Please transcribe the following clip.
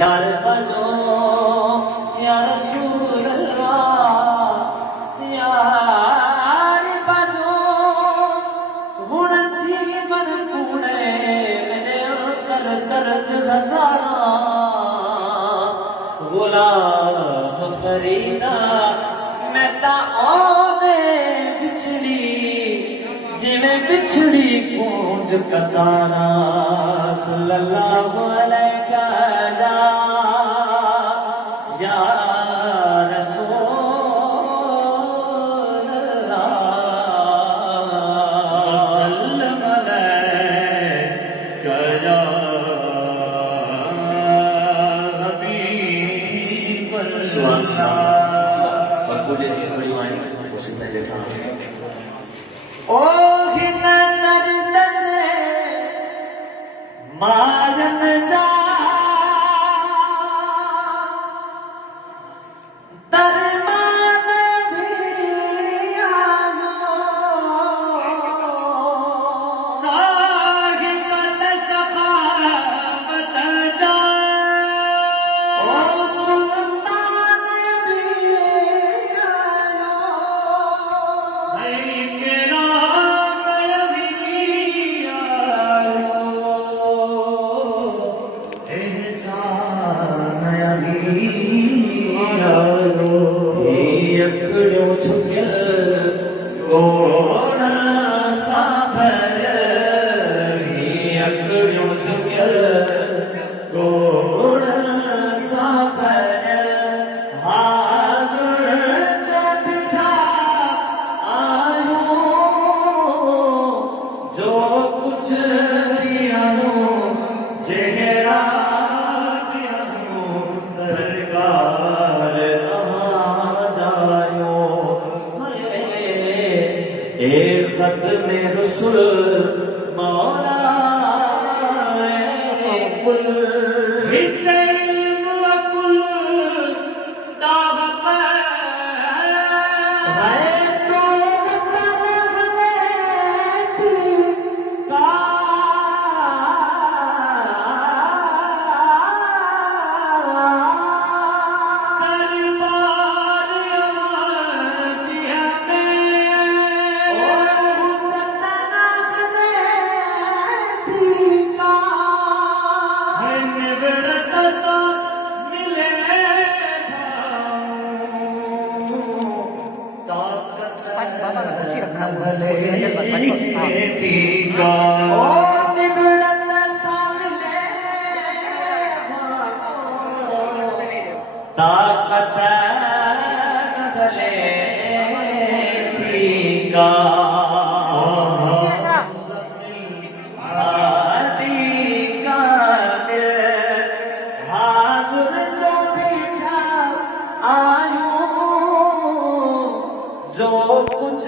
यार बजो या रसूल अल्लाह यार बजो हुण जीवन कूड़े मेरे कर दर्द हजारा गुलाम फरीदा मैं ता ओदे बिछड़ी जिवें बिछड़ी गूंज कतारा सल्लल्लाहु अलैका या रसूल अल्लाह सल्लम अलैका या हबीब अल्लाह। और पूरे की बड़ी वाणी उसी से देखा ओ हिना दर्द से मारन जा दरमान भी आयो साहिबत सखावत जा ओ सुल्तान भी आयो है के राम भी आयो एहसान भी आयो अखड़ियों छुपियल गोड़ साबर अखड़ियों छुपियल गोड़ साबर हाज़ुर जो बिठा आयो जो कुछ भी आयो चेहरा भी आयो सरकार एक खत में रसूल मौला कुल हितल कुल दाग पर है तो ताकत नगले थी का हाज़ुर जो बिठा आयो जो